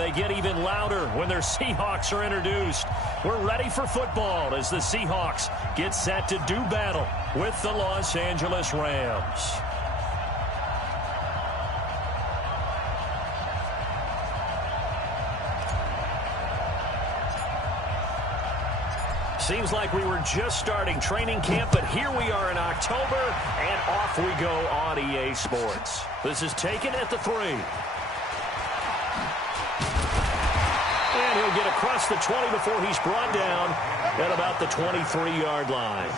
they get even louder when their Seahawks are introduced. We're ready for football as the Seahawks get set to do battle with the Los Angeles Rams. Seems like we were just starting training camp, but here we are in October, and off we go on EA Sports. This is taken at the 3. And he'll get across the 20 before he's brought down at about the 23-yard line.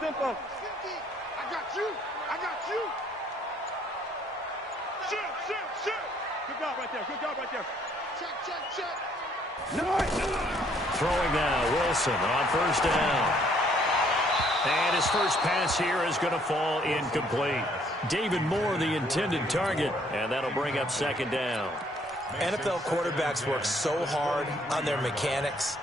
Tempo. I got you. Shoot. Good job right there. Check. Nice. Throwing now, Wilson on first down. And his first pass here is going to fall incomplete. David Moore, the intended target, and that'll bring up second down. NFL quarterbacks work so hard on their mechanics,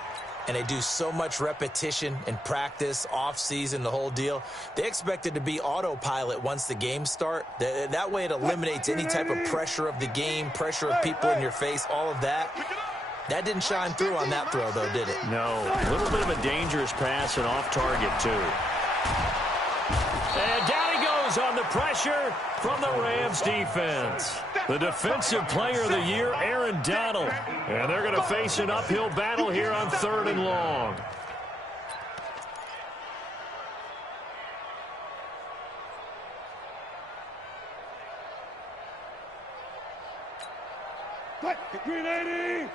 and they do so much repetition in practice, off-season, the whole deal. They expect it to be autopilot once the games start. That way it eliminates any type of pressure of the game, pressure of people in your face, all of that. That didn't shine through on that throw, though, did it? No. A little bit of a dangerous pass and off target, too. And down he goes on the pressure from the Rams defense. The defensive player of the year, Aaron Donald. And they're going to face an uphill battle here on 3rd and long. Green 80.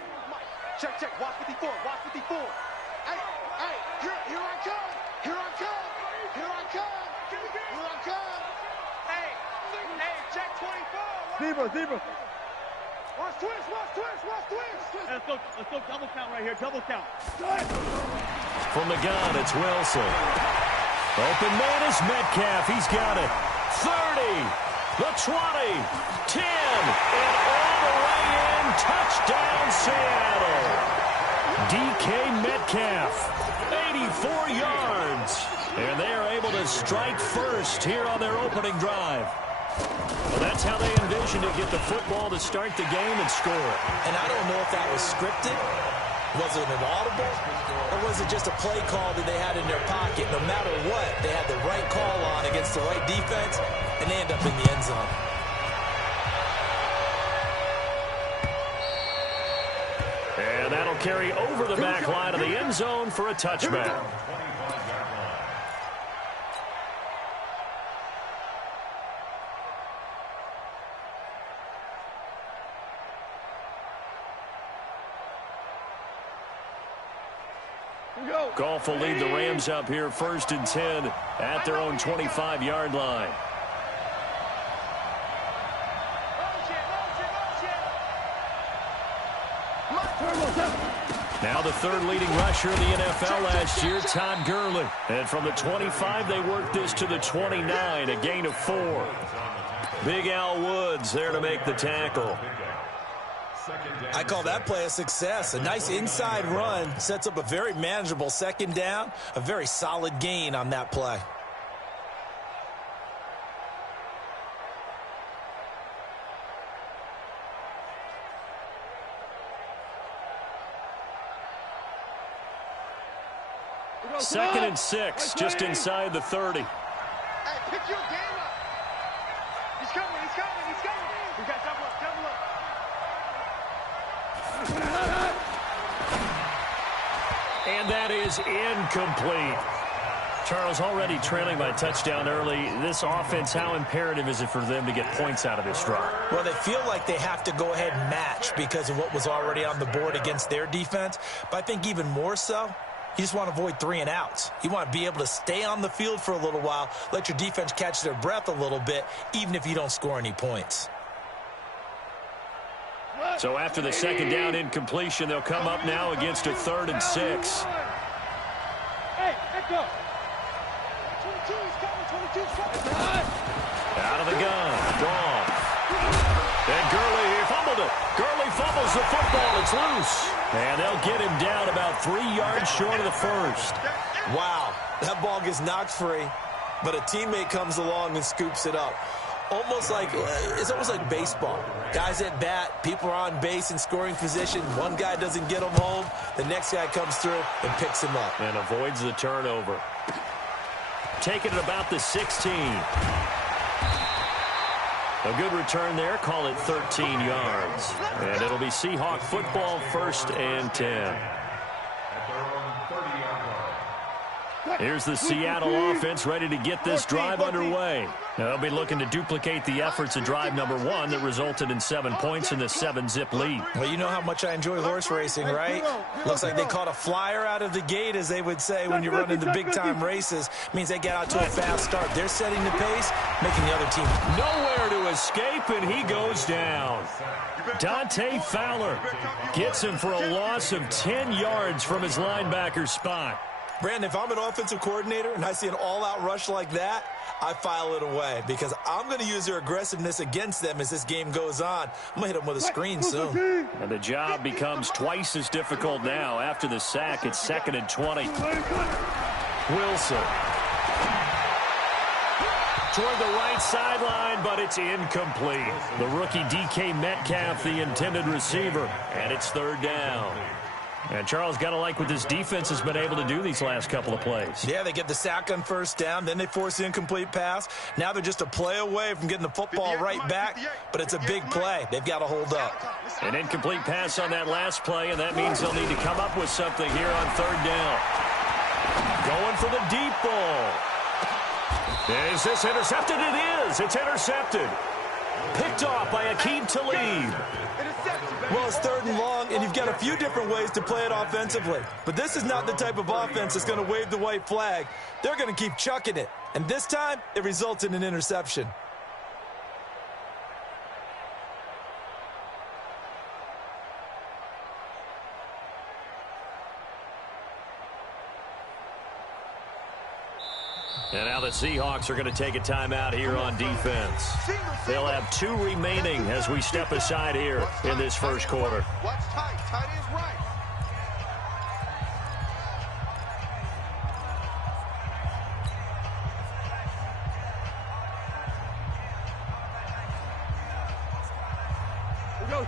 Check. Watch 54. Hey, here I come. Hey, check 24. Zebra. Watch twist. Let's go double count right here. Double count. From the gun, it's Wilson. Open man is Metcalf. He's got it. 30, the 20, 10, and all the way in. Touchdown, Seattle. DK Metcalf, 84 yards. And they are able to strike first here on their opening drive. Well, that's how they envisioned it, get the football to start the game and score. And I don't know if that was scripted. Was it an audible? Or was it just a play call that they had in their pocket? No matter what, they had the right call on against the right defense, and they end up in the end zone. And that'll carry over the back line of the end zone for a touchback. Goff will lead the Rams up here 1st and 10 at their own 25-yard line. Now the 3rd leading rusher in the NFL last year, Todd Gurley. And from the 25, they worked this to the 29, a gain of 4. Big Al Woods there to make the tackle. I call that play a success. A nice inside run sets up a very manageable second down, a very solid gain on that play. Second and 6, just inside the 30. Hey, pick your game up. He's coming. We got double up. And that is incomplete. Charles, already trailing by touchdown early. This offense, how imperative is it for them to get points out of this drive? Well, they feel like they have to go ahead and match because of what was already on the board against their defense. But I think even more so, You just want to avoid 3 and outs. You want to be able to stay on the field for a little while, let your defense catch their breath a little bit, even if you don't score any points. So after the second down incompletion, they'll come up now against a 3rd and 6. Hey, let's go. 22's coming. Out of the gun. Gone. And Gurley fumbled it. Gurley fumbles the football. It's loose. And they'll get him down about 3 yards short of the first. Wow, that ball gets knocked free, but a teammate comes along and scoops it up. It's almost like baseball. Guys at bat, people are on base in scoring position. One guy doesn't get him home. The next guy comes through and picks him up. And avoids the turnover. Taking it about the 16. A good return there. Call it 13 yards. And it'll be Seahawk football, 1st and 10. Here's the Seattle offense ready to get this drive underway. They'll be looking to duplicate the efforts of drive number 1 that resulted in 7 points in the 7-zip lead. Well, you know how much I enjoy horse racing, right? Looks like they caught a flyer out of the gate, as they would say when you're running the big-time races. Means they get out to a fast start. They're setting the pace, making the other team nowhere to escape, and he goes down. Dante Fowler gets him for a loss of 10 yards from his linebacker spot. Brandon, if I'm an offensive coordinator and I see an all-out rush like that, I file it away because I'm going to use their aggressiveness against them as this game goes on. I'm going to hit them with a screen soon. And the job becomes twice as difficult now. After the sack, it's 2nd and 20. Wilson. Toward the right sideline, but it's incomplete. The rookie DK Metcalf, the intended receiver, and it's 3rd down. And Charles, got to like what this defense has been able to do these last couple of plays. Yeah, they get the sack on 1st down, then they force the incomplete pass. Now they're just a play away from getting the football right back, but it's a big play. They've got to hold up. An incomplete pass on that last play, and that means they'll need to come up with something here on 3rd down. Going for the deep ball. Is this intercepted? It is. It's intercepted. Picked off by Aqib Talib. Well, it's 3rd and long, and you've got a few different ways to play it offensively. But this is not the type of offense that's going to wave the white flag. They're going to keep chucking it. And this time, it results in an interception. And now the Seahawks are going to take a timeout here on defense. They'll have 2 remaining as we step aside here in this first quarter. Watch tight. Tight is right.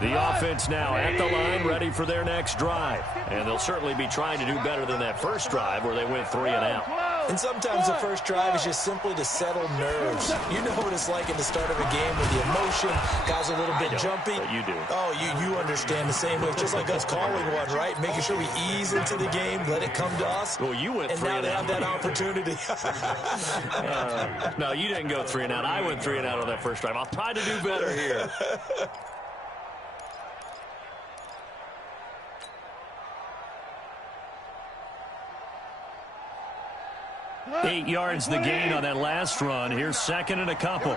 The offense now at the line, ready for their next drive. And they'll certainly be trying to do better than that first drive where they went 3 and out. And sometimes the first drive is just simply to settle nerves. You know what it's like at the start of a game with the emotion, guys a little bit jumpy. But you do. Oh, you understand the same way. It's just like us calling one, right? Making sure we ease into the game, let it come to us. Well, you went 3 and out. And now they have that opportunity. No, you didn't go 3 and out. I went 3 and out on that first drive. I'll try to do better here. 8 yards the gain on that last run. Here's 2nd and a couple.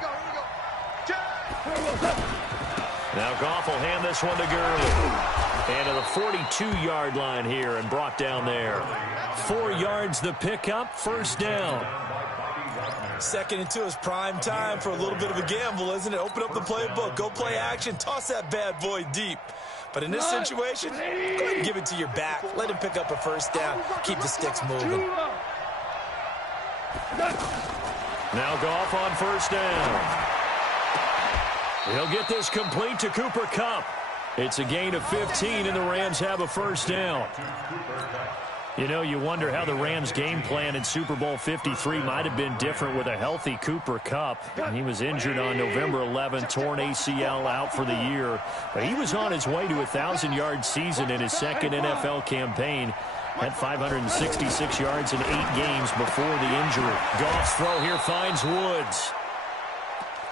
Now Goff will hand this one to Gurley. And to the 42-yard line here and brought down there. 4 yards the pickup, 1st down. 2nd and 2 is prime time for a little bit of a gamble, isn't it? Open up the playbook, go play action, toss that bad boy deep. But in this situation, go ahead and give it to your back. Let him pick up a 1st down. Keep the sticks moving. Now Goff on 1st down. He'll get this complete to Cooper Kupp. It's a gain of 15, and the Rams have a 1st down. You know, you wonder how the Rams' game plan in Super Bowl 53 might have been different with a healthy Cooper Kupp. He was injured on November 11th, torn ACL out for the year. But he was on his way to a 1,000-yard season in his 2nd NFL campaign. Had 566 yards in 8 games before the injury. Goff's throw here finds Woods.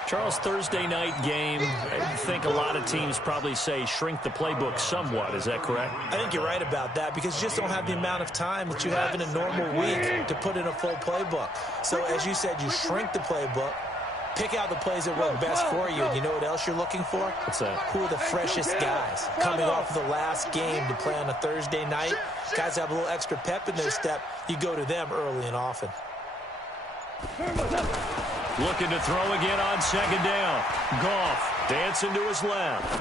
Charles, Thursday night game, I think a lot of teams probably say shrink the playbook somewhat. Is that correct? I think you're right about that because you just don't have the amount of time that you have in a normal week to put in a full playbook. So as you said, you shrink the playbook, pick out the plays that work best for you. And you know what else you're looking for? What's that? Who are the freshest guys coming off of the last game to play on a Thursday night? Guys have a little extra pep in their step. You go to them early and often. Looking to throw again on second down. Goff dancing to his left.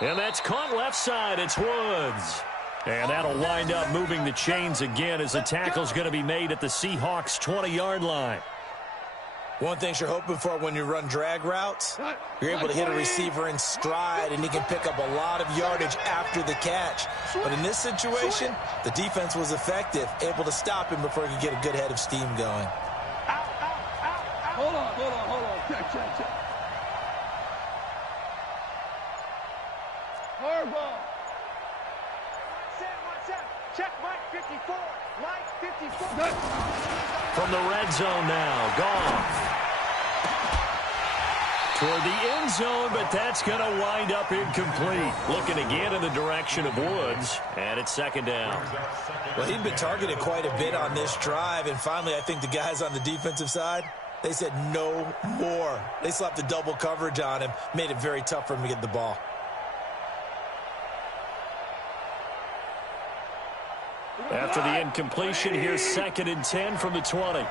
And that's caught left side. It's Woods. And that'll wind up moving the chains again as the tackle's going to be made at the Seahawks 20-yard line. One thing you're hoping for when you run drag routes, you're able to hit a receiver in stride, and he can pick up a lot of yardage after the catch. But in this situation, the defense was effective, able to stop him before he could get a good head of steam going. Hold on. Check. Harbaugh. Check Mike 54. Mike 54. From the red zone now, Goff. Toward the end zone, but that's going to wind up incomplete. Looking again in the direction of Woods, and it's second down. Well, he'd been targeted quite a bit on this drive, and finally I think the guys on the defensive side, they said no more. They slapped the double coverage on him, made it very tough for him to get the ball. After the incompletion, here's 2nd and 10 from the 20.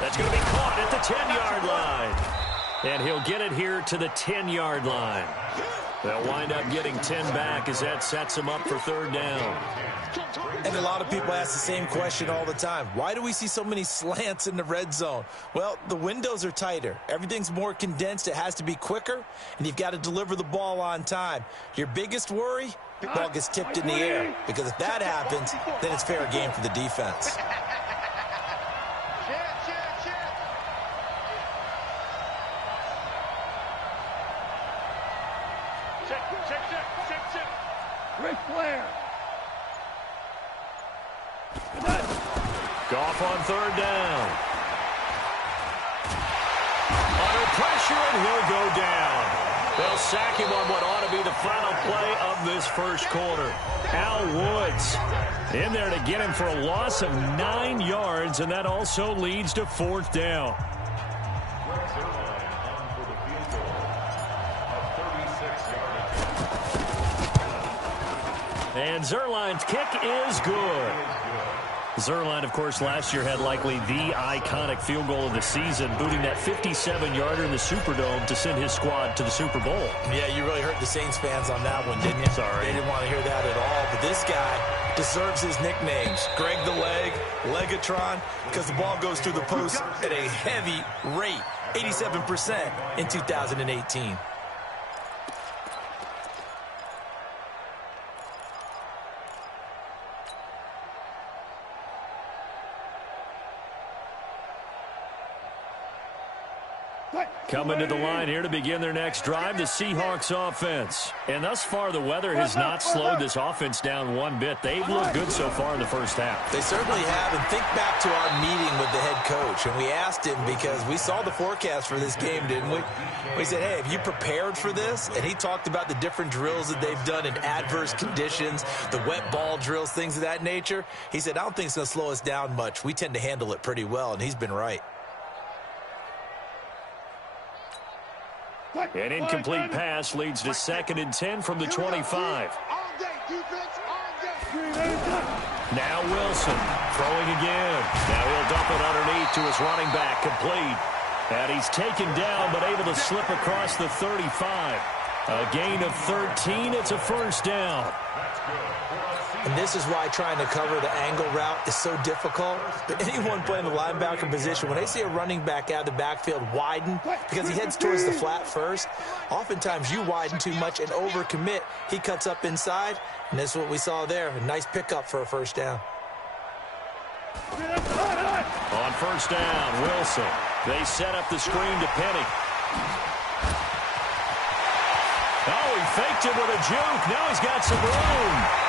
That's going to be caught at the 10-yard line. And he'll get it here to the 10-yard line. They'll wind up getting 10 back as that sets him up for third down. And a lot of people ask the same question all the time. Why do we see so many slants in the red zone? Well, the windows are tighter. Everything's more condensed. It has to be quicker, and you've got to deliver the ball on time. Your biggest worry? The ball gets tipped in the air. Because if that happens, then it's fair game for the defense. Ric Flair. Goff on third down. Under pressure, and he'll go down. They'll sack him on what ought to be the final play of this first quarter. Al Woods in there to get him for a loss of 9 yards, and that also leads to fourth down. And Zerline's kick is good. Zerline, of course, last year had likely the iconic field goal of the season, booting that 57-yarder in the Superdome to send his squad to the Super Bowl. Yeah, you really hurt the Saints fans on that one, didn't you? Sorry. They didn't want to hear that at all. But this guy deserves his nicknames. Greg the Leg, Legatron, because the ball goes through the post at a heavy rate, 87% in 2018. Coming to the line here to begin their next drive, the Seahawks offense. And thus far, the weather has not slowed this offense down one bit. They've looked good so far in the first half. They certainly have. And think back to our meeting with the head coach. And we asked him because we saw the forecast for this game, didn't we? We said, hey, have you prepared for this? And he talked about the different drills that they've done in adverse conditions, the wet ball drills, things of that nature. He said, I don't think it's going to slow us down much. We tend to handle it pretty well, and he's been right. An incomplete pass leads to 2nd and 10 from the 25. Now Wilson throwing again. Now he'll dump it underneath to his running back, complete. And he's taken down but able to slip across the 35. A gain of 13. It's a first down. And this is why trying to cover the angle route is so difficult. But anyone playing the linebacker position, when they see a running back out of the backfield widen, because he heads towards the flat first, oftentimes you widen too much and overcommit. He cuts up inside, and this is what we saw there. A nice pickup for a first down. On first down, Wilson. They set up the screen to Penny. Oh, he faked it with a juke. Now he's got some room.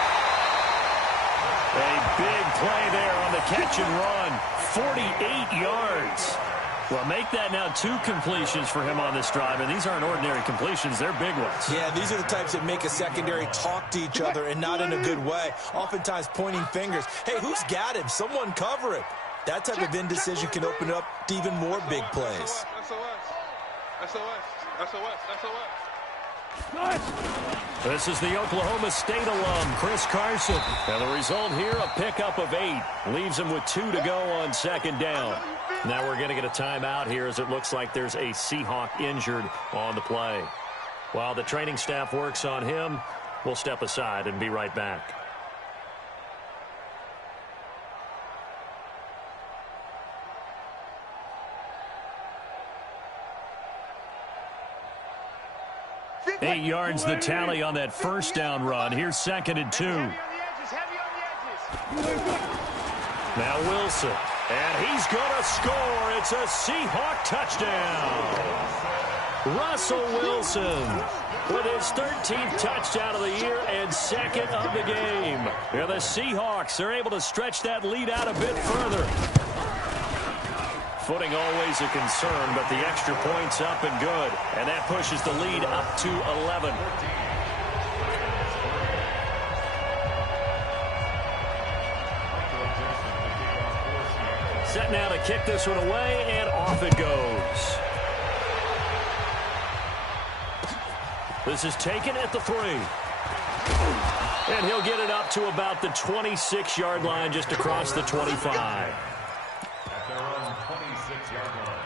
And Big play there on the catch and run. 48 yards. Well, make that now 2 completions for him on this drive, and these aren't ordinary completions. They're big ones. Yeah, these are the types that make a secondary talk to each other and not in a good way, oftentimes pointing fingers. Hey, who's got him? Someone cover him. That type of indecision can open up to even more big plays. This is the Oklahoma State alum, Chris Carson. And the result here, a pickup of 8. Leaves him with 2 to go on second down. Now we're going to get a timeout here as it looks like there's a Seahawk injured on the play. While the training staff works on him, we'll step aside and be right back. Eight yards the tally on that first down run. Here's 2nd and 2. Now Wilson. And he's going to score. It's a Seahawk touchdown. Russell Wilson with his 13th touchdown of the year and 2nd of the game. And the Seahawks are able to stretch that lead out a bit further. Footing always a concern, but the extra point's up and good. And that pushes the lead up to 11. Set now to kick this one away, and off it goes. This is taken at the 3. And he'll get it up to about the 26-yard line, just across the 25. At their own 26-yard line.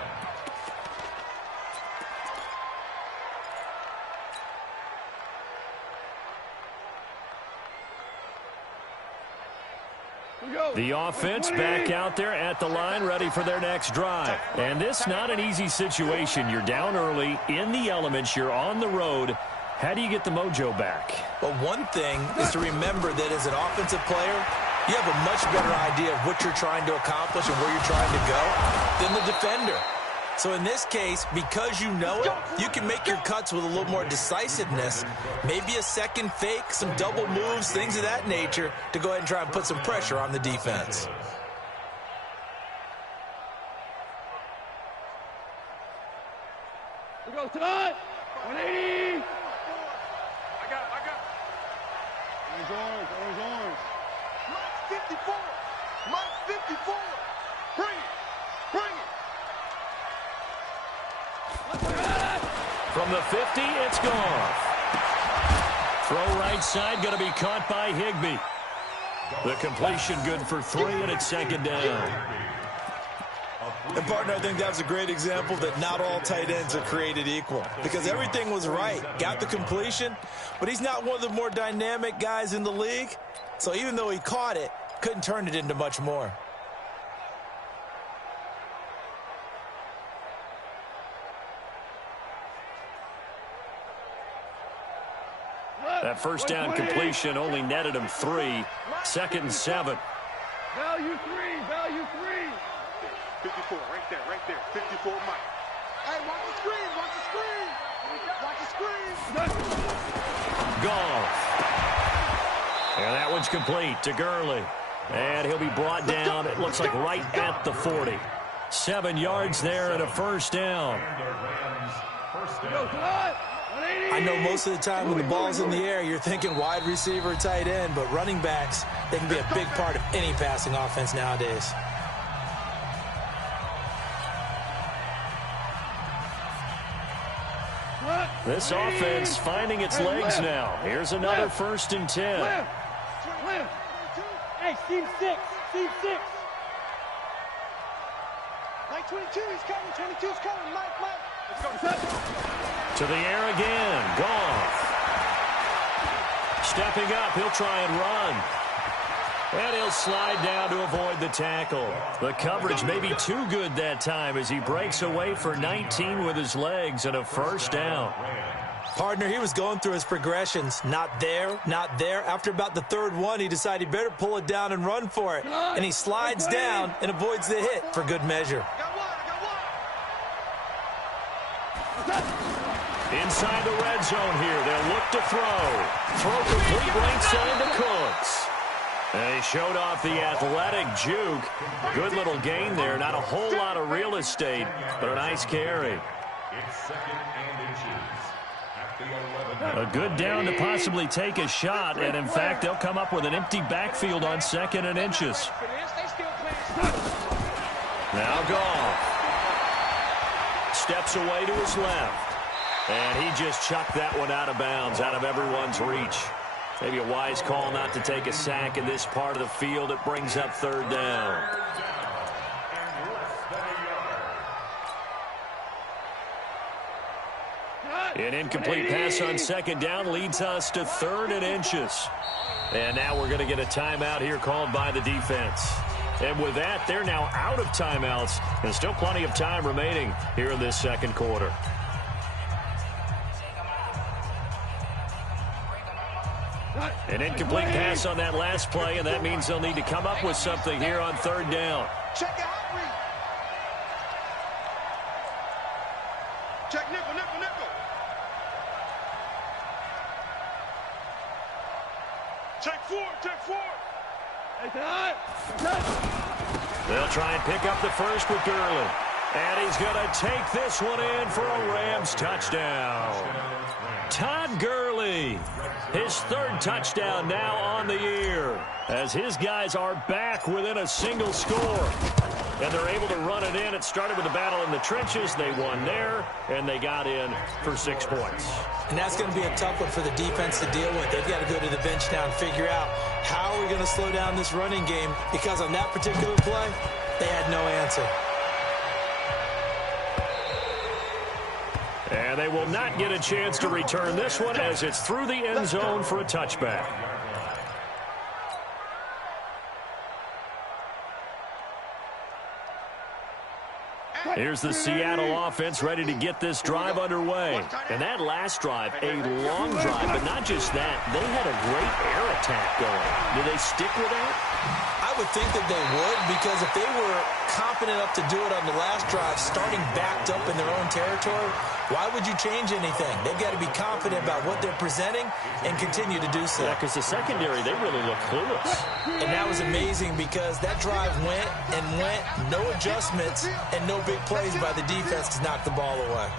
The offense back out there at the line, ready for their next drive. And this not an easy situation. You're down early, in the elements, you're on the road. How do you get the mojo back? Well, one thing is to remember that as an offensive player, you have a much better idea of what you're trying to accomplish and where you're trying to go than the defender. So in this case, because you know it, you can make your cuts with a little more decisiveness, maybe a second fake, some double moves, things of that nature, to go ahead and try and put some pressure on the defense. We go, Todd! 180! I got it. Orange. Mike 54. Mike 54. Bring it. From the 50, it's gone. Throw right side, going to be caught by Higbee. The completion good for 3, and it's 2nd down. And, partner, I think that was a great example that not all tight ends are created equal, because everything was right. Got the completion, but he's not one of the more dynamic guys in the league. So even though he caught it, couldn't turn it into much more. That first down completion only netted him 3. 2nd and 7. Value 3. 54, right there. 54, Mike. Hey, watch the screen. Goff. And that one's complete to Gurley. And he'll be brought down, it looks like right at the 40. 7 yards there and a first down. I know most of the time when the ball's in the air, you're thinking wide receiver, tight end, but running backs, they can be a big part of any passing offense nowadays. This offense finding its legs now. Here's another 1st and 10. Hey, Steve 6. Mike 22, he's coming. 22's coming. Mike. Let's go. To the air again. Goff. Stepping up, he'll try and run. And he'll slide down to avoid the tackle. The coverage may be too good that time as he breaks away for 19 with his legs and a first down. Partner, he was going through his progressions. Not there. After about the 3rd one, he decided he better pull it down and run for it. And he slides down and avoids the hit for good measure. Inside the red zone here, they'll look to throw. Throw complete right side to Cooks. And he showed off the athletic juke. Good little gain there. Not a whole lot of real estate, but a nice carry. It's second and inches at the 11. A good down to possibly take a shot, and in fact, they'll come up with an empty backfield on second and inches. Now Goff steps away to his left, and he just chucked that one out of bounds, out of everyone's reach. Maybe a wise call not to take a sack in this part of the field. It brings up third down. An incomplete pass on second down leads us to third and inches. And now we're going to get a timeout here called by the defense. And with that, they're now out of timeouts. And still plenty of time remaining here in this second quarter. An incomplete pass on that last play, and that means they'll need to come up with something here on third down. Check out read. Check nickel, nickel, nickel. Check four. They'll try and pick up the first with Gurley. And he's going to take this one in for a Rams touchdown. Todd Gurley, his third touchdown now on the year, as his guys are back within a single score. And they're able to run it in. It started with a battle in the trenches. They won there, and they got in for 6 points. And that's going to be a tough one for the defense to deal with. They've got to go to the bench now and figure out how are we going to slow down this running game, because on that particular play, they had no answer. And they will not get a chance to return this one as it's through the end zone for a touchback. Here's the Seattle offense ready to get this drive underway. And that last drive, a long drive, but not just that. They had a great air attack going. Do they stick with that? I would think that they would, because if they were confident enough to do it on the last drive, starting backed up in their own territory, why would you change anything? They've got to be confident about what they're presenting and continue to do so. Yeah, because the secondary, they really look clueless. And that was amazing, because that drive went and went, no adjustments, and no big plays by the defense to knock the ball away.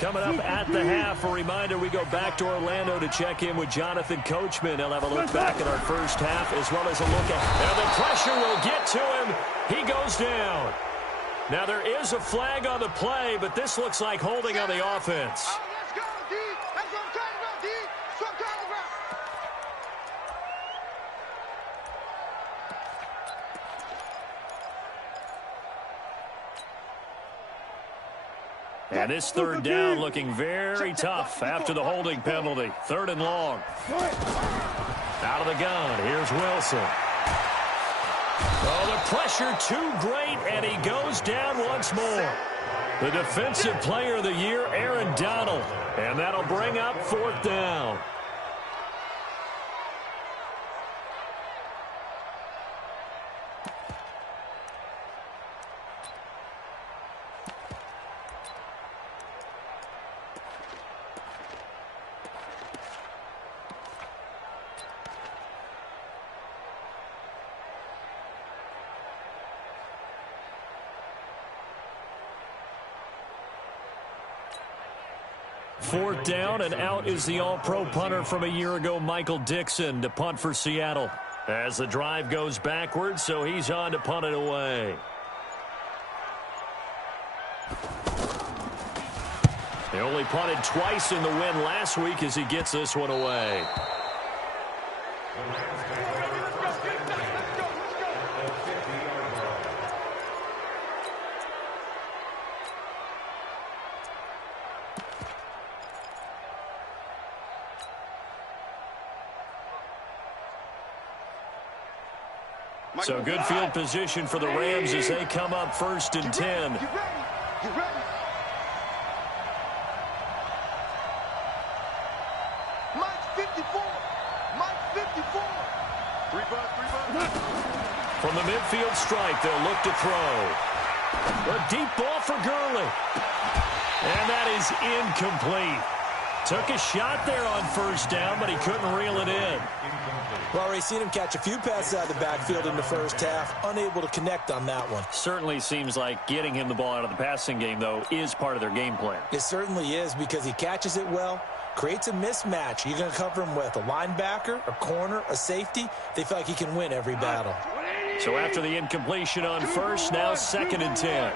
Coming up at the half, a reminder, we go back to Orlando to check in with Jonathan Coachman. He'll have a look back at our first half, as well as a look at, and the pressure will get to him. He goes down. Now, there is a flag on the play, but this looks like holding on the offense. Oh, let's go, D. That's what I'm talking about, D. That's what I'm talking about. And this third down looking very tough after the holding penalty. Third and long. Out of the gun, here's Wilson. Oh, the pressure too great, and he goes down once more. The defensive player of the year, Aaron Donald. And that'll bring up fourth down. Fourth down, and out is the all-pro punter from a year ago, Michael Dixon, to punt for Seattle. As the drive goes backwards, so he's on to punt it away. He only punted twice in the win last week as he gets this one away. So good field position for the Rams as they come up first and 10. You ready? You ready? Mike's 54. Mike's 54. 3 bucks. From the midfield stripe, they'll look to throw. A deep ball for Gurley. And that is incomplete. Took a shot there on first down, but he couldn't reel it in. Well, already seen him catch a few passes out of the backfield in the first half, unable to connect on that one. Certainly seems like getting him the ball out of the passing game, though, is part of their game plan. It certainly is, because he catches it well, creates a mismatch. You're going to cover him with a linebacker, a corner, a safety. They feel like he can win every battle. So after the incompletion on first, now 2nd and 10.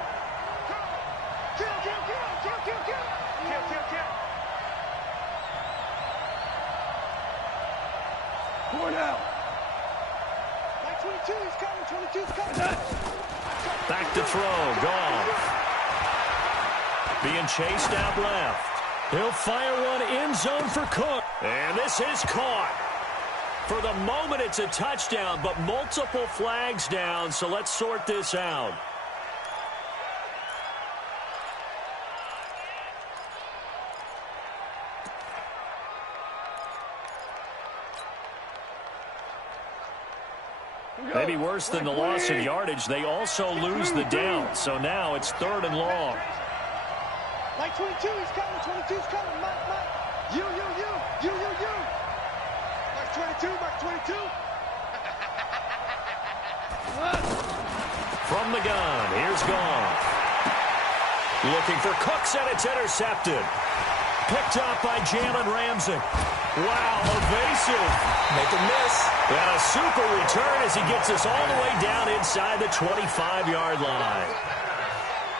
Back to throw. Goff. Being chased out left. He'll fire one end zone for Cook. And this is caught. For the moment, it's a touchdown, but multiple flags down, so let's sort this out. Maybe worse than the loss of yardage, they also lose the down. So now it's 3rd and long. Mike 22, he's coming. 22's coming. Mike. You. Mike 22, Mike 22. From the gun, here's Goff. Looking for Cooks, and it's intercepted. Picked up by Jalen Ramsey. Wow, evasive. Make a miss. And a super return as he gets us all the way down inside the 25-yard line.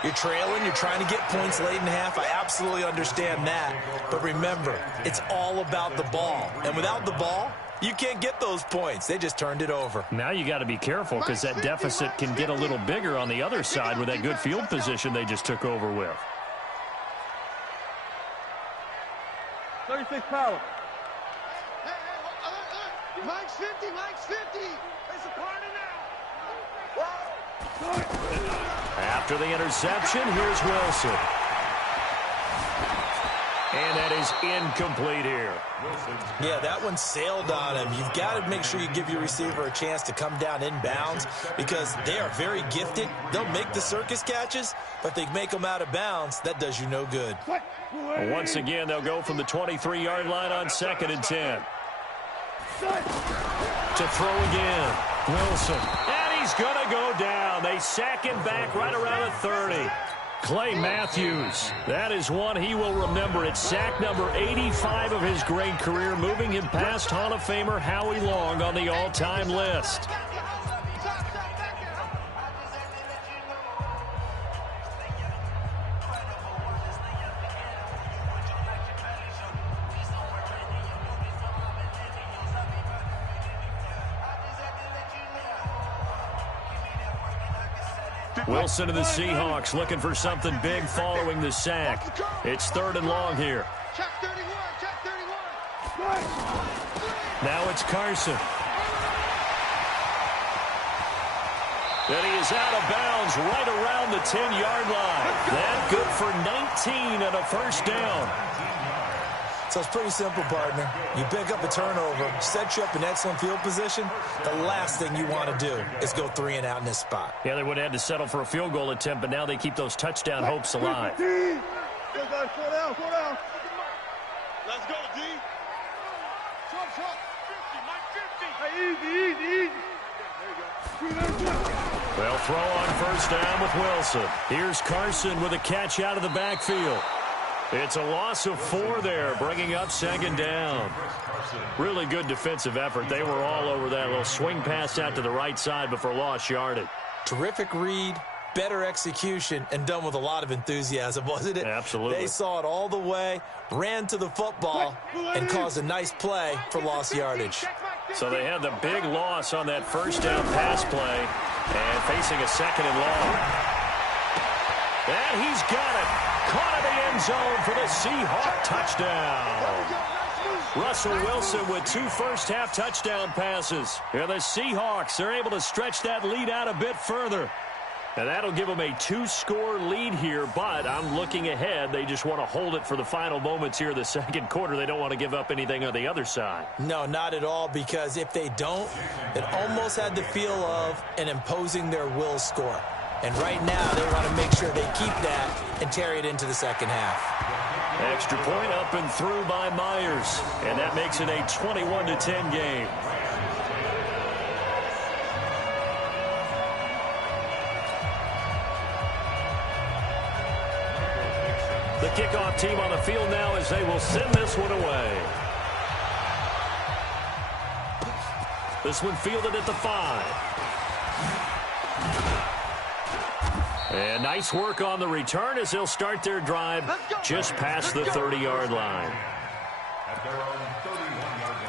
You're trailing. You're trying to get points late in half. I absolutely understand that. But remember, it's all about the ball. And without the ball, you can't get those points. They just turned it over. Now you got to be careful because that deficit can get a little bigger on the other side with that good field position they just took over with. 36 power. Mike's 50. It's a corner now. After the interception, here's Wilson. And that is incomplete here. Yeah, that one sailed on him. You've got to make sure you give your receiver a chance to come down inbounds because they are very gifted. They'll make the circus catches, but if they make them out of bounds, that does you no good. Once again, they'll go from the 23-yard line on 2nd and 10. To throw again. Wilson. And he's going to go down. They sack him back right around the 30. Clay Matthews. That is one he will remember. It's sack number 85 of his great career, moving him past Hall of Famer Howie Long on the all-time list. Wilson of the Seahawks looking for something big following the sack. It's 3rd and long here. Check 31. Now it's Carson. And he is out of bounds right around the 10-yard line. That good for 19 and a first down. So it's pretty simple, partner. You pick up a turnover, set you up in excellent field position. The last thing you want to do is go 3 and out in this spot. Yeah, they would have had to settle for a field goal attempt, but now they keep those touchdown hopes alive. Slow down. Let's go, D. Short. 50, Mike 50. Hey, easy. They'll throw on first down with Wilson. Here's Carson with a catch out of the backfield. It's a loss of 4 there, bringing up 2nd down. Really good defensive effort. They were all over that little swing pass out to the right side before lost yardage. Terrific read, better execution, and done with a lot of enthusiasm, wasn't it? Absolutely. They saw it all the way, ran to the football, and caused a nice play for lost yardage. So they had the big loss on that first down pass play and facing a 2nd and long. And he's got it. Caught in the end zone for the Seahawk touchdown. Russell Wilson with 2 first-half touchdown passes. And the Seahawks are able to stretch that lead out a bit further. And that'll give them a 2-score lead here, but I'm looking ahead. They just want to hold it for the final moments here of the 2nd quarter. They don't want to give up anything on the other side. No, not at all, because if they don't, it almost had the feel of an imposing their will score. And right now, they want to make sure they keep that and carry it into the second half. Extra point up and through by Myers. And that makes it a 21-10 game. The kickoff team on the field now as they will send this one away. This one fielded at the 5. And nice work on the return as they'll start their drive just past the 30-yard line. At their own 31-yard line.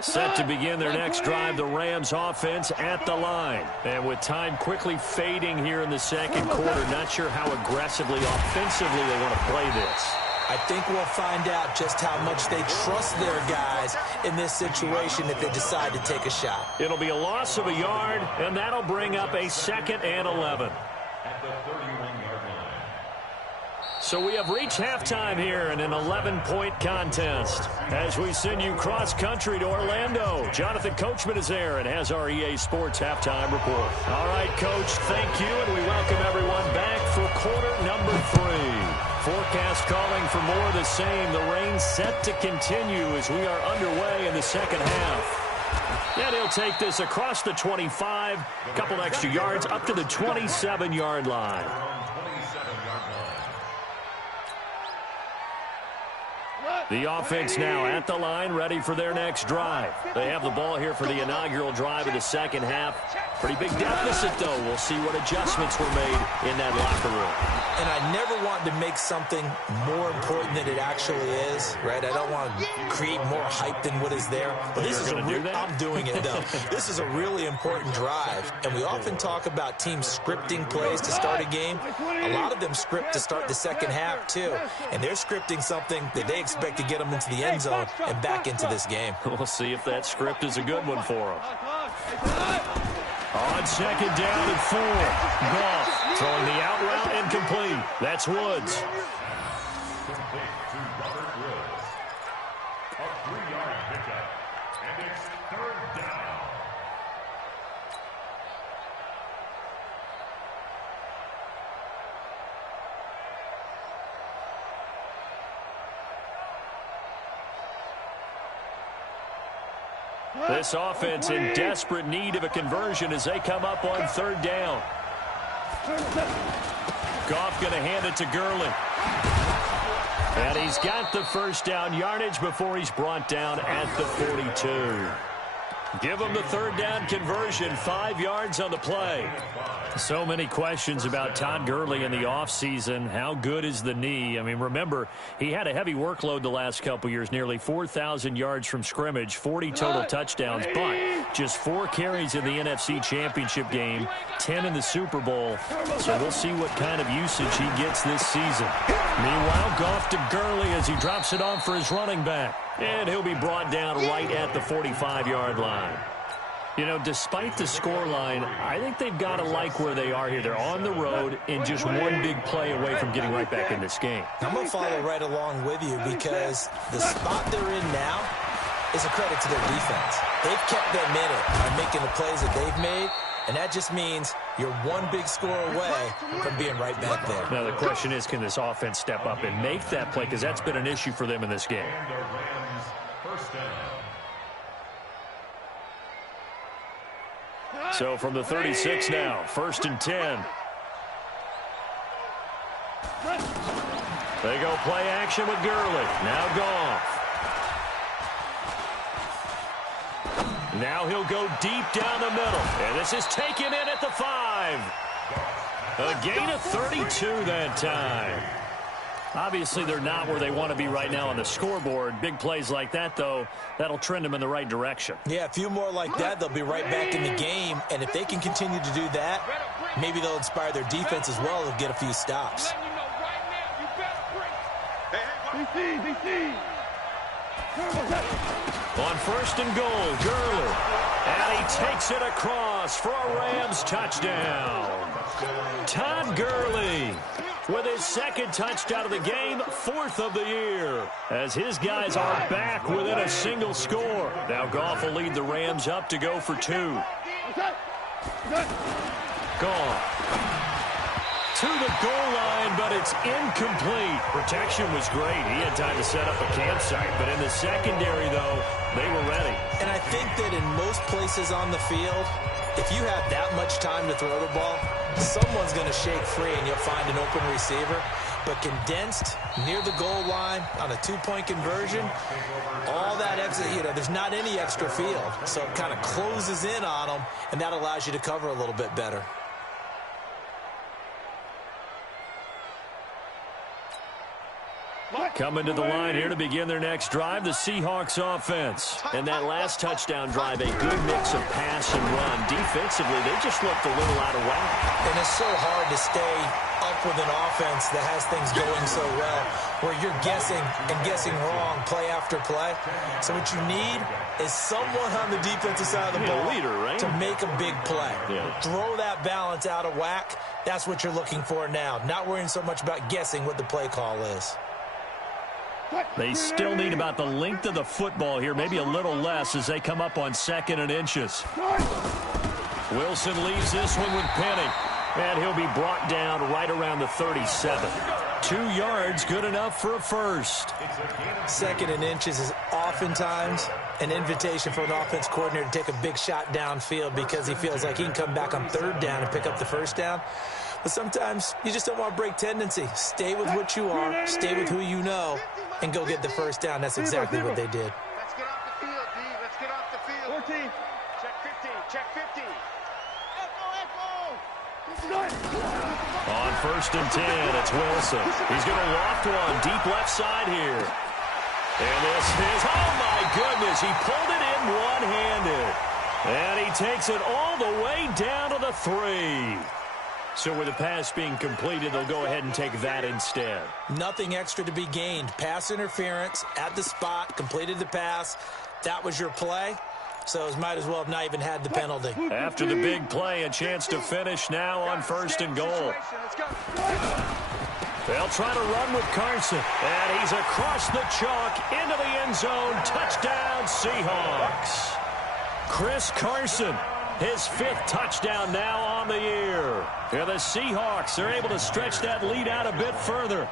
Set to begin their next drive, the Rams offense at the line. And with time quickly fading here in the second quarter, not sure how aggressively, offensively they want to play this. I think we'll find out just how much they trust their guys in this situation if they decide to take a shot. It'll be a loss of a yard, and that'll bring up a 2nd and 11. At the 31-yard line. So we have reached halftime here in an 11-point contest. As we send you cross-country to Orlando, Jonathan Coachman is there and has our EA Sports halftime report. All right, Coach, thank you, and we welcome everyone back for quarter number 3. Forecast calling for more of the same. The rain set to continue as we are underway in the second half. And he'll take this across the 25, a couple extra yards up to the 27-yard line. The offense now at the line, ready for their next drive. They have the ball here for the inaugural drive of the second half. Pretty big deficit, though. We'll see what adjustments were made in that locker room. And I never want to make something more important than it actually is, right? I don't want to create more hype than what is there. But this is I'm doing it, though. This is a really important drive. And we often talk about teams scripting plays to start a game. A lot of them script to start the second half, too. And they're scripting something that they expect to get them into the end zone and back into this game. We'll see if that script is a good one for them. On 2nd down and 4. Goff throwing the out route incomplete. That's Woods. Complete to Robert Woods. A 3-yard pickup. And it's 3rd down. This offense in desperate need of a conversion as they come up on 3rd down. Goff going to hand it to Gurley. And he's got the first down yardage before he's brought down at the 42. Give him the 3rd down conversion, 5 yards on the play. So many questions about Todd Gurley in the offseason. How good is the knee? I mean, remember, he had a heavy workload the last couple years, nearly 4,000 yards from scrimmage, 40 total touchdowns, but just 4 carries in the NFC Championship game, 10 in the Super Bowl. So we'll see what kind of usage he gets this season. Meanwhile, Goff to Gurley as he drops it off for his running back. And he'll be brought down right at the 45-yard line. You know, despite the scoreline, I think they've got to like where they are here. They're on the road and just one big play away from getting right back in this game. I'm going to follow right along with you because the spot they're in now is a credit to their defense. They've kept them in it by making the plays that they've made, and that just means you're one big score away from being right back there. Now, the question is, can this offense step up and make that play? Because that's been an issue for them in this game. And the Rams, 1st down. So from the 36 now, 1st and 10. They go play action with Gurley. Now Goff. Now he'll go deep down the middle. And this is taken in at the 5. A gain of 32 that time. Obviously, they're not where they want to be right now on the scoreboard. Big plays like that, though, that'll trend them in the right direction. Yeah, a few more like that, they'll be right back in the game. And if they can continue to do that, maybe they'll inspire their defense as well and get a few stops. On first and goal, Gurley. And he takes it across for a Rams touchdown. Todd Gurley with his second touchdown of the game, 4th of the year, as his guys are back within a single score. Now Goff will lead the Rams up to go for 2. Goff to the goal line, but it's incomplete. Protection was great. He had time to set up a campsite, but in the secondary, though, they were ready. And I think that in most places on the field, if you have that much time to throw the ball, someone's going to shake free and you'll find an open receiver. But condensed near the goal line on a 2-point conversion, all that extra, there's not any extra field. So it kind of closes in on them, and that allows you to cover a little bit better. Coming to the line here to begin their next drive, the Seahawks offense. And that last touchdown drive, a good mix of pass and run. Defensively, they just looked a little out of whack. And it's so hard to stay up with an offense that has things going so well, where you're guessing and guessing wrong play after play. So what you need is someone on the defensive side of the ball leader, right? to make a big play. Yeah. Throw that balance out of whack. That's what you're looking for now. Not worrying so much about guessing what the play call is. They still need about the length of the football here, maybe a little less as they come up on 2nd and inches. Wilson leaves this one with Penny, and he'll be brought down right around the 37. 2 yards, good enough for a first. 2nd and inches is oftentimes an invitation for an offense coordinator to take a big shot downfield because he feels like he can come back on 3rd down and pick up the first down. But sometimes you just don't want to break tendency. Stay with what you are, stay with who you know, and go get the first down. That's exactly what they did. Let's get off the field, D. Let's get off the field. 14. Check 15. Check 15. On first and 10, it's Wilson. He's going to loft one deep left side here. And this is, oh my goodness, he pulled it in one-handed. And he takes it all the way down to the 3. So with the pass being completed, they'll go ahead and take that instead. Nothing extra to be gained. Pass interference at the spot, completed the pass. That was your play. So it might as well have not even had the penalty. After the big play, a chance to finish now on first and goal. They'll try to run with Carson. And he's across the chalk into the end zone. Touchdown, Seahawks. Chris Carson, his 5th touchdown now on the year. And the Seahawks are able to stretch that lead out a bit further.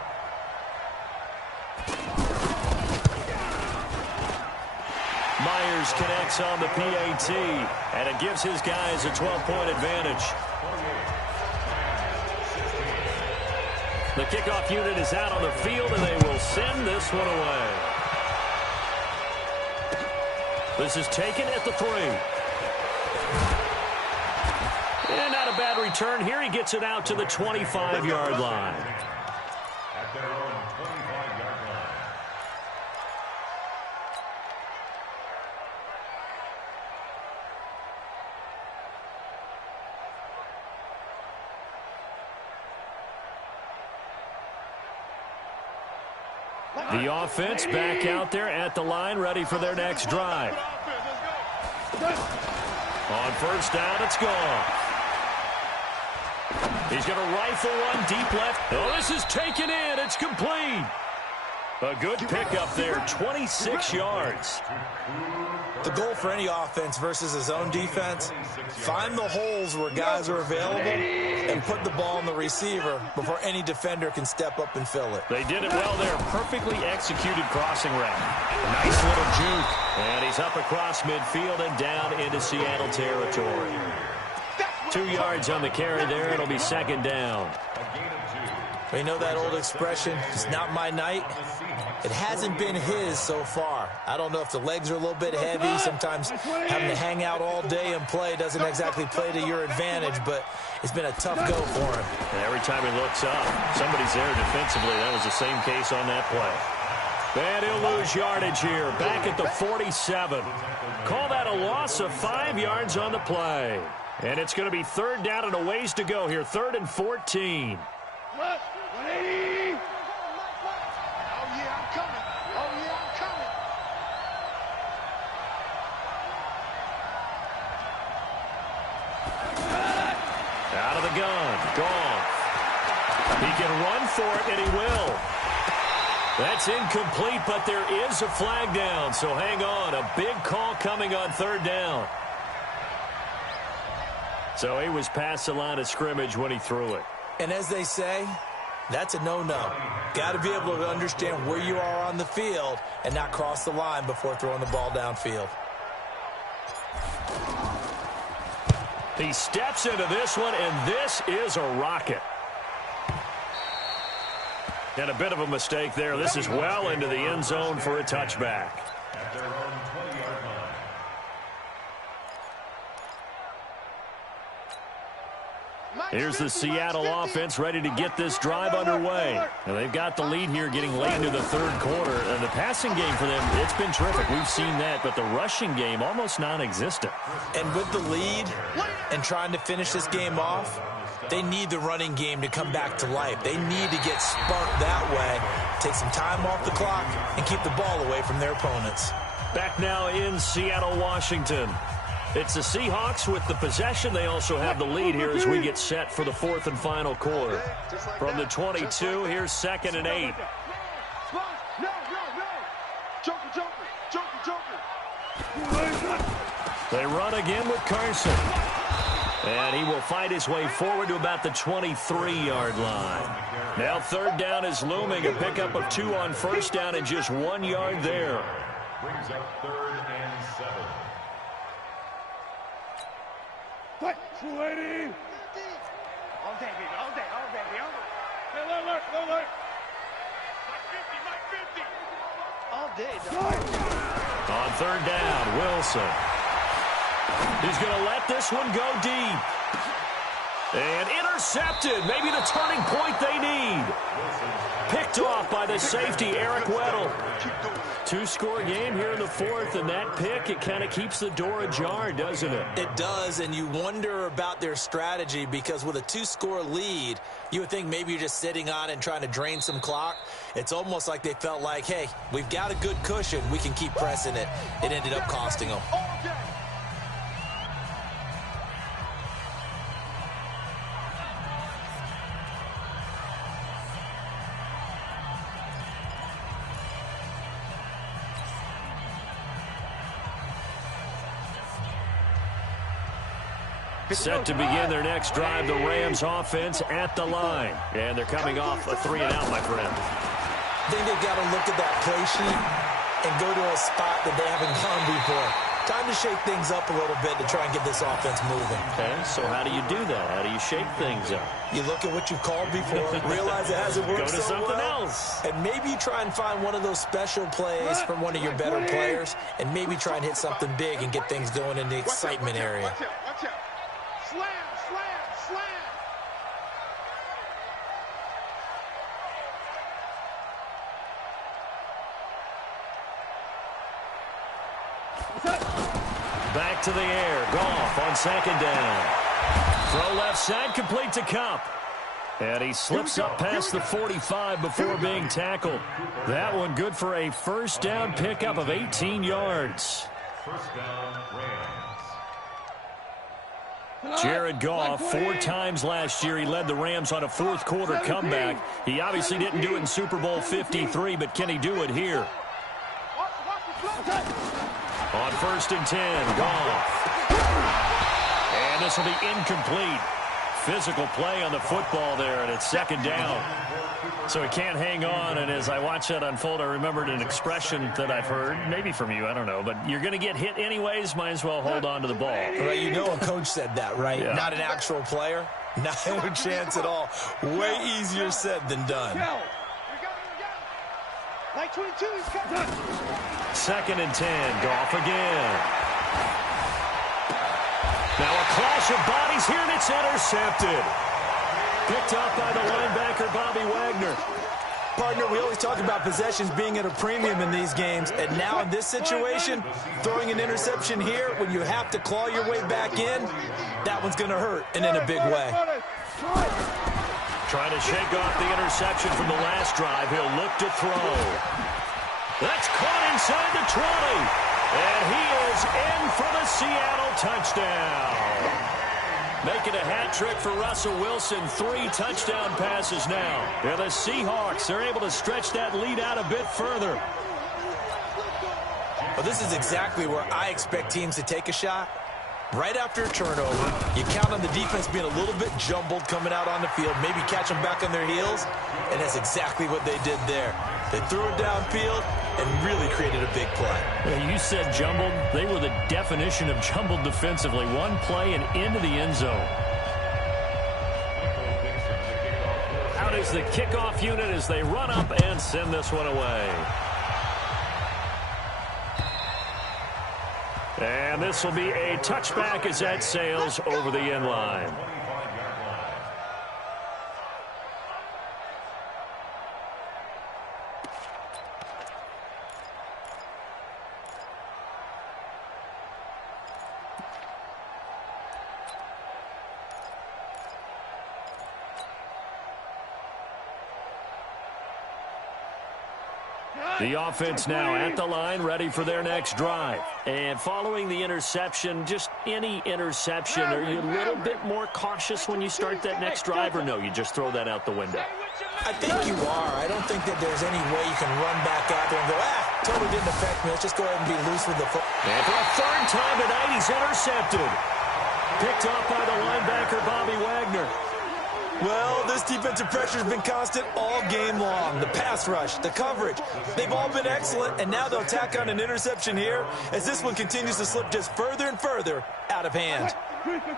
Myers connects on the PAT, and it gives his guys a 12-point advantage. The kickoff unit is out on the field, and they will send this one away. This is taken at the 3. And not a bad return here. He gets it out to the 25-yard line. At their own 25-yard line. The offense back out there at the line, ready for their next drive. On first down, it's gone. He's going to rifle one deep left. Oh, this is taken in. It's complete. A good pickup there, 26 yards. The goal for any offense versus a zone defense, find the holes where guys are available and put the ball in the receiver before any defender can step up and fill it. They did it well there. Perfectly executed crossing route. Nice little juke. And he's up across midfield and down into Seattle territory. 2 yards on the carry there. It'll be 2nd down. We know that old expression, it's not my night. It hasn't been his so far. I don't know if the legs are a little bit heavy. Sometimes having to hang out all day and play doesn't exactly play to your advantage, but it's been a tough go for him. And every time he looks up, somebody's there defensively. That was the same case on that play. And he'll lose yardage here, back at the 47. Call that a loss of 5 yards on the play. And it's going to be 3rd down and a ways to go here, 3rd and 14. for it, and he will. That's incomplete, but there is a flag down, so hang on. A big call coming on third down. So he was past the line of scrimmage when he threw it. And as they say, that's a no-no. Got to be able to understand where you are on the field and not cross the line before throwing the ball downfield. He steps into this one, and this is a rocket. And a bit of a mistake there. This is well into the end zone for a touchback. At their own 20-yard line. Here's the Seattle offense ready to get this drive underway. Now they've got the lead here getting late into the third quarter. And the passing game for them, it's been terrific. We've seen that, but the rushing game almost non-existent. And with the lead and trying to finish this game off, they need the running game to come back to life. They need to get sparked that way, take some time off the clock, and keep the ball away from their opponents. Back now in Seattle, Washington. It's the Seahawks with the possession. They also have the lead here as we get set for the fourth and final quarter. From the 22, here's 2nd and 8. They run again with Carson. And he will fight his way forward to about the 23-yard line. Now third down is looming. A pickup of 2 on first down and just 1 yard there. Brings up 3rd and 7. 280. All day, baby. All day, baby. Hey, look. My 50. All day, dog. On third down, Wilson. He's going to let this one go deep. And intercepted. Maybe the turning point they need. Picked off by the safety, Eric Weddle. 2-score game here in the fourth, and that pick, it kind of keeps the door ajar, doesn't it? It does, and you wonder about their strategy because with a 2-score lead, you would think maybe you're just sitting on and trying to drain some clock. It's almost like they felt like, hey, we've got a good cushion. We can keep pressing it. It ended up costing them. Set to begin their next drive, the Rams offense at the line. And they're coming off a 3-and-out, my friend. I think they've got to look at that play sheet and go to a spot that they haven't gone before. Time to shake things up a little bit to try and get this offense moving. Okay, so how do you do that? How do you shake things up? You look at what you've called before, realize it hasn't worked Go to so something well, else. and maybe you try and find one of those special plays from one of your better players, and maybe try and hit something big and get things going in the excitement area. Watch out. Slam. Back to the air. Goff on 2nd down. Throw left side, complete to Kupp. And he slips up past the 45 before being tackled. That one good for a first down pickup of 18 yards. First down, Rams. Jared Goff, 4 times last year, he led the Rams on a fourth quarter comeback. He obviously didn't do it in Super Bowl 53, but can he do it here? On 1st and 10, Goff. And this will be incomplete. Physical play on the football there, and it's 2nd down. So he can't hang on, and as I watch that unfold, I remembered an expression that I've heard, maybe from you, I don't know, but you're going to get hit anyways, might as well hold on to the ball. Right, you know a coach said that, right? Yeah. Not an actual player. Not a chance at all. Way easier said than done. Like 22, he's got 2nd and 10, Goff again. Now a clash of bodies here, and it's intercepted. Picked up by the linebacker, Bobby Wagner. Partner, we always talk about possessions being at a premium in these games, and now in this situation, throwing an interception here when you have to claw your way back in, that one's going to hurt, and in a big way. Trying to shake off the interception from the last drive. He'll look to throw. That's caught inside the 20. And he is in for the Seattle touchdown. Making a hat trick for Russell Wilson. 3 touchdown passes now. And the Seahawks are able to stretch that lead out a bit further. Well, this is exactly where I expect teams to take a shot. Right after a turnover, you count on the defense being a little bit jumbled coming out on the field, maybe catch them back on their heels, and that's exactly what they did there. They threw it downfield and really created a big play. Yeah, you said jumbled. They were the definition of jumbled defensively. One play and into the end zone. Out is the kickoff unit as they run up and send this one away. And this will be a touchback as that sails over the end line. The offense now at the line, ready for their next drive. And following the interception, just any interception, are you a little bit more cautious when you start that next drive, or no, you just throw that out the window? I think you are. I don't think that there's any way you can run back out there and go, totally didn't affect me. Let's just go ahead and be loose with the football. And for a third time tonight, he's intercepted. Picked off by the linebacker, Bobby Wagner. Well, this defensive pressure has been constant all game long. The pass rush, the coverage, they've all been excellent, and now they'll tack on an interception here as this one continues to slip just further and further out of hand.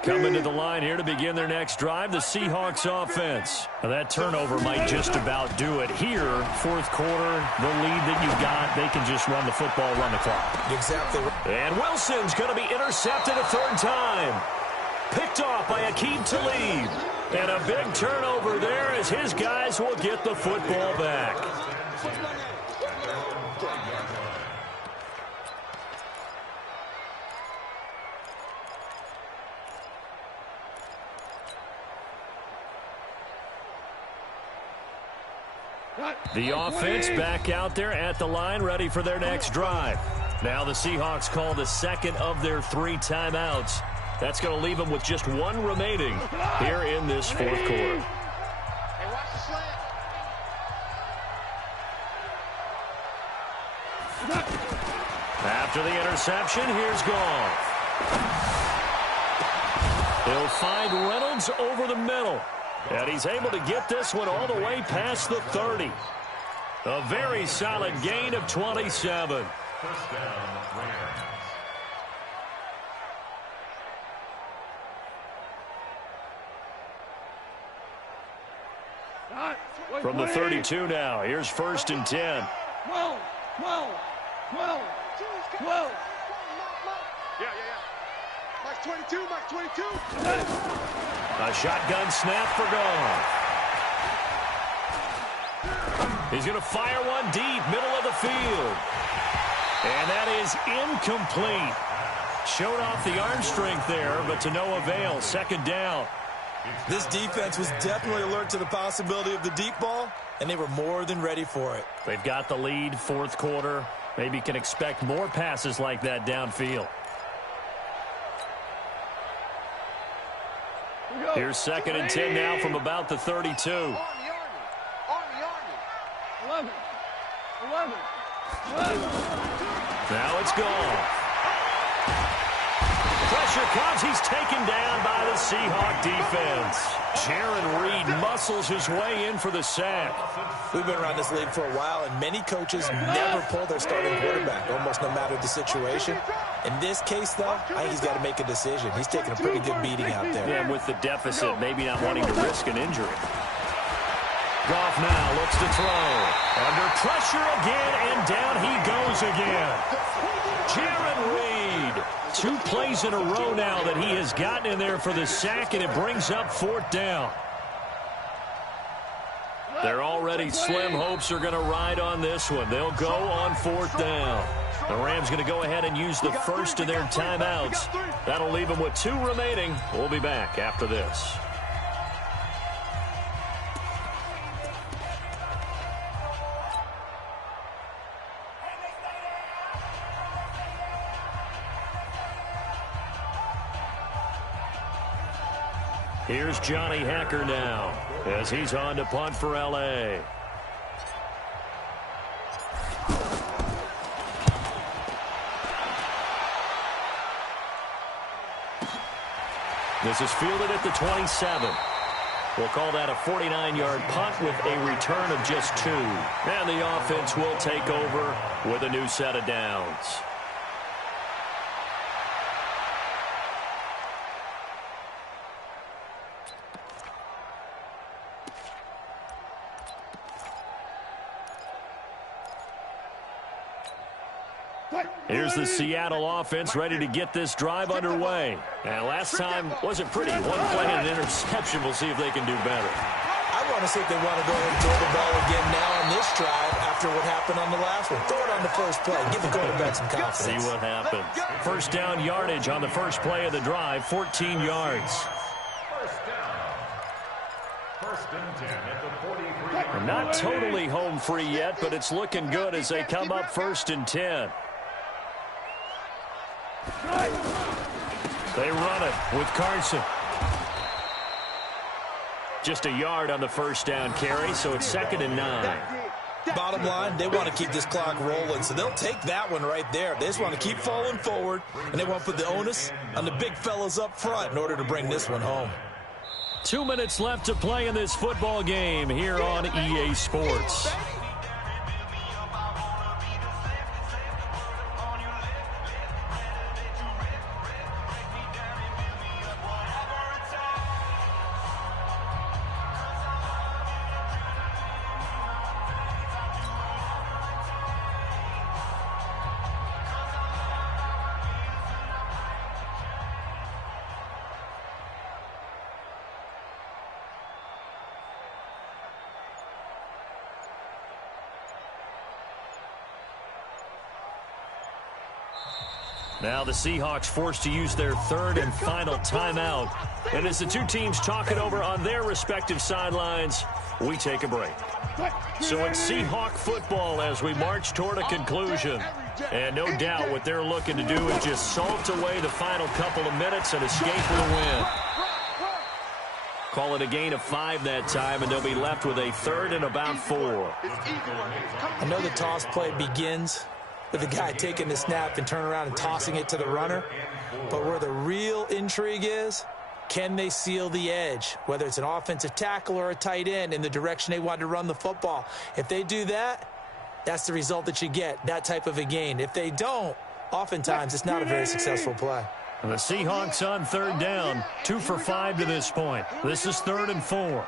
Coming to the line here to begin their next drive, the Seahawks offense. Now, that turnover might just about do it here. Fourth quarter, the lead that you've got, they can just run the football, run the clock. Exactly right. And Wilson's going to be intercepted a third time. Picked off by Aqib Talib. And a big turnover there as his guys will get the football back. The offense back out there at the line, ready for their next drive. Now the Seahawks call the second of their 3 timeouts. That's going to leave them with just 1 remaining here in this fourth quarter. Hey, watch the slant. After the interception, here's Goff. He'll find Reynolds over the middle. And he's able to get this one all the way past the 30. A very solid gain of 27. First down, Rams. From the 32 now, here's 1st and 10. 12. Yeah. Mike 22, Mike 22. A shotgun snap for Goff. He's going to fire one deep, middle of the field. And that is incomplete. Showed off the arm strength there, but to no avail. Second down. This defense was definitely alert to the possibility of the deep ball, and they were more than ready for it. They've got the lead, fourth quarter. Maybe can expect more passes like that downfield. Here's 2nd and 10 now from about the 32. Army. 11. Now it's gone. Pressure comes. He's taken down by the Seahawk defense. Jaron Reed muscles his way in for the sack. We've been around this league for a while, and many coaches never pull their starting quarterback, almost no matter the situation. In this case, though, I think he's got to make a decision. He's taking a pretty good beating out there. Yeah, with the deficit, maybe not wanting to risk an injury. Goff now looks to throw. Under pressure again, and down he goes again. Jaron Reed. 2 plays in a row now that he has gotten in there for the sack, and it brings up 4th down. Their already slim hopes are going to ride on this one. They'll go on 4th down. The Rams going to go ahead and use the first of their timeouts. That'll leave them with 2 remaining. We'll be back after this. Here's Johnny Hacker now as he's on to punt for L.A. This is fielded at the 27. We'll call that a 49-yard punt with a return of just 2. And the offense will take over with a new set of downs. Here's the Seattle offense ready to get this drive underway. And last time wasn't pretty. One play and an interception. We'll see if they can do better. I want to see if they want to go ahead and throw the ball again now on this drive after what happened on the last one. Throw it on the first play. Give the quarterback some confidence. See what happens. First down yardage on the first play of the drive, 14 yards. First down. First and 10 at the 43. Not totally home free yet, but it's looking good as they come up first and 10. They run it with Carson. Just a yard on the first down carry, so it's 2nd and 9. Bottom line, they want to keep this clock rolling, so they'll take that one right there. They just want to keep falling forward, and they want to put the onus on the big fellas up front in order to bring this one home. 2 minutes left to play in this football game here on EA Sports. Now the Seahawks forced to use their 3rd and final timeout. And as the two teams talk it over on their respective sidelines, we take a break. So it's Seahawk football as we march toward a conclusion. And no doubt what they're looking to do is just salt away the final couple of minutes and escape with a win. Call it a gain of 5 that time, and they'll be left with a 3rd and about 4. I know the toss play begins with the guy taking the snap and turning around and tossing it to the runner. But where the real intrigue is, can they seal the edge, whether it's an offensive tackle or a tight end, in the direction they want to run the football? If they do that, that's the result that you get, that type of a gain. If they don't, oftentimes it's not a very successful play. And the Seahawks on 3rd down, 2 for 5 to this point. This is 3rd and 4.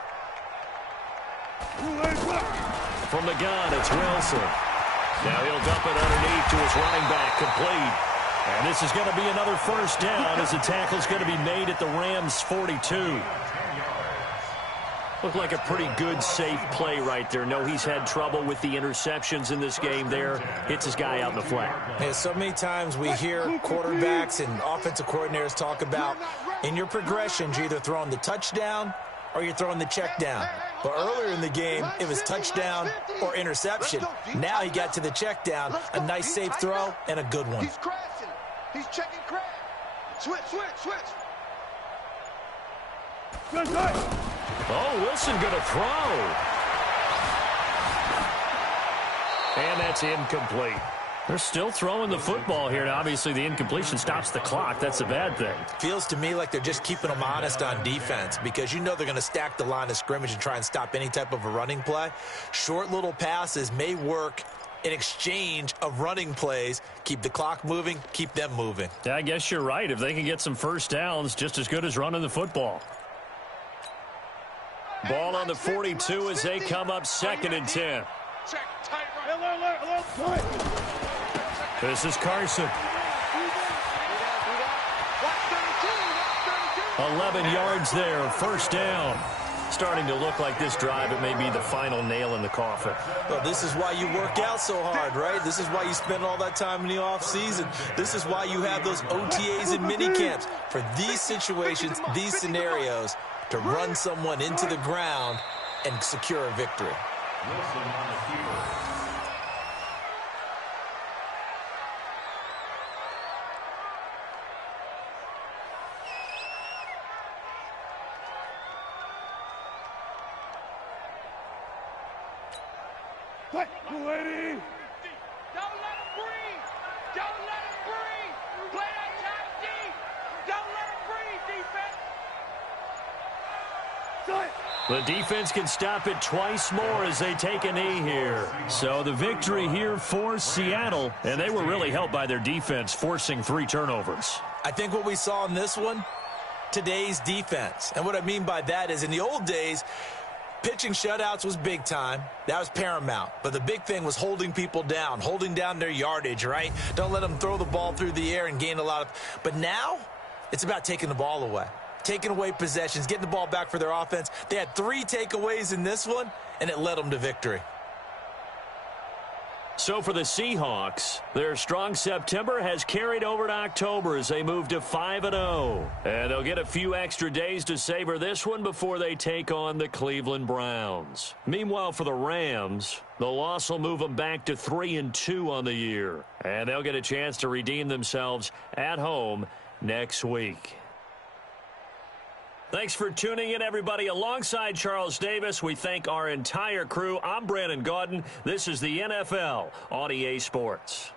From the gun, it's Wilson. Now he'll dump it underneath to his running back, complete. And this is going to be another first down as the tackle's going to be made at the Rams' 42. Looked like a pretty good, safe play right there. No, he's had trouble with the interceptions in this game there. Hits his guy out in the flat. Yeah, so many times we hear quarterbacks and offensive coordinators talk about in your progressions, you're either throwing the touchdown or you're throwing the check down. But earlier in the game, it was touchdown or interception. Now he got to the check down, a nice safe throw, and a good one. He's crashing. He's checking crash. Switch. Oh, Wilson going to throw. And that's incomplete. They're still throwing the football here. Now, obviously, the incompletion stops the clock. That's a bad thing. Feels to me like they're just keeping them honest on defense because you know they're going to stack the line of scrimmage and try and stop any type of a running play. Short little passes may work in exchange of running plays. Keep the clock moving, keep them moving. Yeah, I guess you're right. If they can get some first downs, just as good as running the football. Ball on the 42 as they come up 2nd and 10. Check tight right. This is Carson. 11 yards there, first down. Starting to look like this drive, it may be the final nail in the coffin. Well, this is why you work out so hard, right? This is why you spend all that time in the offseason. This is why you have those OTAs and mini camps. For these situations, these scenarios, to run someone into the ground and secure a victory. Wilson on the keeper. Fight, lady. Don't let him breathe. Don't let him breathe. Play that top deep. Don't let him breathe, defense. The defense can stop it twice more as they take a knee here. So the victory here for Seattle, and they were really helped by their defense forcing 3 turnovers. I think what we saw in this one, today's defense. And what I mean by that is in the old days, pitching shutouts was big time. That was paramount. But the big thing was holding people down, holding down their yardage, right? Don't let them throw the ball through the air and gain a lot of... But now, it's about taking the ball away. Taking away possessions, getting the ball back for their offense. They had 3 takeaways in this one, and it led them to victory. So for the Seahawks, their strong September has carried over to October as they move to 5-0. And they'll get a few extra days to savor this one before they take on the Cleveland Browns. Meanwhile, for the Rams, the loss will move them back to 3-2 on the year. And they'll get a chance to redeem themselves at home next week. Thanks for tuning in, everybody. Alongside Charles Davis, we thank our entire crew. I'm Brandon Gaudin. This is the NFL on EA Sports.